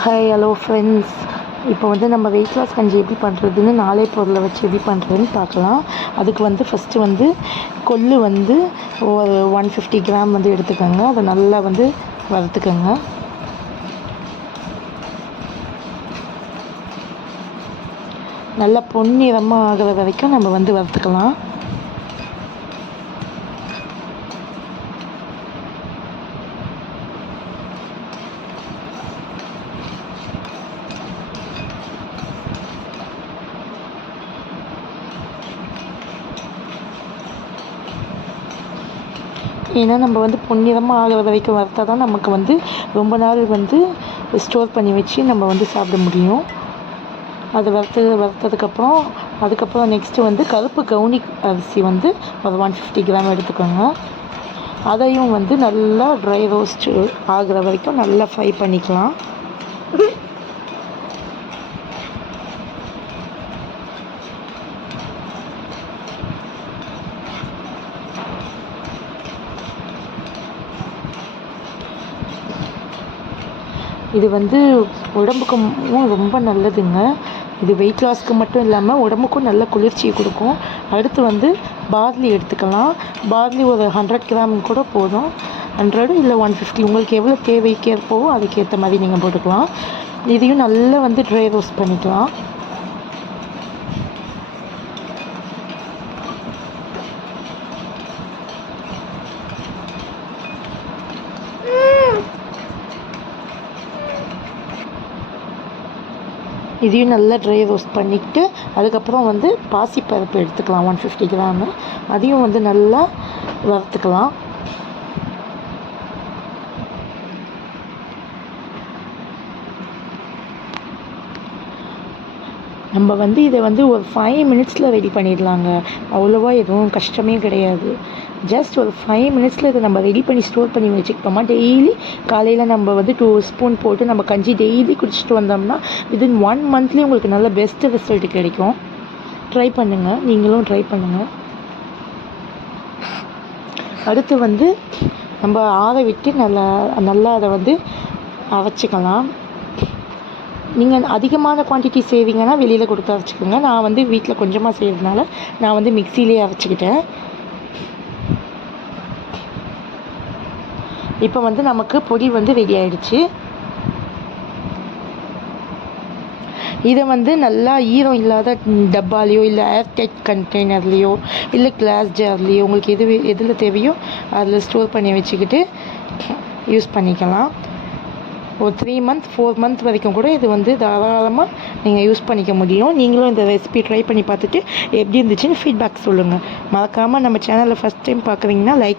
Hi hello friends. இப்போ வந்து நம்ம வெயிட் லாஸ் கஞ்சி எப்படி பண்ணுறதுன்னு 4 பொருளை வச்சு எப்படி பண்ணுறதுன்னு பார்க்கலாம். அதுக்கு வந்து ஃபஸ்ட்டு வந்து கொள்ளு வந்து ஒரு 150 கிராம் வந்து எடுத்துக்கோங்க. அதை நல்லா வந்து வறுத்துக்கோங்க. நல்லா பொன்னிறமாக ஆகிற வரைக்கும் நம்ம வந்து வறுத்துக்கலாம். ஏன்னா நம்ம வந்து பொன்னிறமாக ஆகிற வரைக்கும் வறுத்தா தான் நமக்கு வந்து ரொம்ப நாள் வந்து ஸ்டோர் பண்ணி வச்சு நம்ம வந்து சாப்பிட முடியும். அது வறுத்ததுக்கப்புறம் நெக்ஸ்ட்டு வந்து கருப்பு கவுனி அரிசி வந்து ஒரு 150 கிராம் எடுத்துக்கோங்க. அதையும் வந்து நல்லா ட்ரை ரோஸ்ட் ஆகிற வரைக்கும் நல்லா ஃப்ரை பண்ணிக்கலாம். இது வந்து உடம்புக்கும் ரொம்ப நல்லதுங்க. இது வெயிட் லாஸ்க்கு மட்டும் இல்லாமல் உடம்புக்கும் நல்ல குளிர்ச்சியை கொடுக்கும். அடுத்து வந்து பார்லி எடுத்துக்கலாம். பார்லி ஒரு 100 கிராம் கூட போதும். 100 இல்லை 150 உங்களுக்கு எவ்வளோ தேவைக்கேற்போ அதுக்கேற்ற மாதிரி நீங்கள் போட்டுக்கலாம். இதையும் நல்லா வந்து ட்ரை ரோஸ்ட் பண்ணிக்கலாம். இதையும் நல்லா ட்ரை ரோஸ்ட் பண்ணிவிட்டு அதுக்கப்புறம் வந்து பாசிப்பருப்பு எடுத்துக்கலாம் 150 கிராமு. அதையும் வந்து நல்லா வறுத்துக்கலாம். நம்ம வந்து இதை வந்து ஒரு 5 மினிட்ஸில் ரெடி பண்ணிடலாங்க. அவ்வளோவா எதுவும் கஷ்டமே கிடையாது. ஜஸ்ட் ஒரு 5 மினிட்ஸில் இதை நம்ம ரெடி பண்ணி ஸ்டோர் பண்ணி வச்சுக்கிட்டோமா, டெய்லி காலையில் நம்ம வந்து 2 ஸ்பூன் போட்டு நம்ம கஞ்சி டெய்லி குடிச்சிட்டு வந்தோம்னா வித்தின் 1 மந்த்லேயே உங்களுக்கு நல்ல பெஸ்ட்டு ரிசல்ட் கிடைக்கும். ட்ரை பண்ணுங்கள், நீங்களும் ட்ரை பண்ணுங்கள். அடுத்து வந்து நம்ம ஆற விட்டு நல்லா அதை வந்து அரைச்சிக்கலாம். நீங்கள் அதிகமான குவான்டிட்டி செய்வீங்கன்னா வெளியில் கொடுத்து அரைச்சிக்கோங்க. நான் வந்து வீட்டில் கொஞ்சமாக செய்கிறதுனால நான் வந்து மிக்சியிலே அரைச்சிக்கிட்டேன். இப்போ வந்து நமக்கு பொடி வந்து ரெடி ஆகிடுச்சு. இதை வந்து நல்லா ஈரம் இல்லாத டப்பாலேயோ இல்லை ஏர்டைட் கண்டெய்னர்லேயோ இல்லை கிளாஸ் ஜார்லேயோ உங்களுக்கு எதில் தேவையோ அதில் ஸ்டோர் பண்ணி வச்சுக்கிட்டு யூஸ் பண்ணிக்கலாம். ஒரு 3 மந்த் 4 மந்த் வரைக்கும் கூட இது வந்து தாராளமாக நீங்கள் யூஸ் பண்ணிக்க முடியும். நீங்களும் இந்த ரெசிபி ட்ரை பண்ணி பார்த்துட்டு எப்படி இருந்துச்சுன்னு ஃபீட்பேக் சொல்லுங்கள். மறக்காமல் நம்ம சேனலை ஃபஸ்ட் டைம் பார்க்குறீங்கன்னா லைக்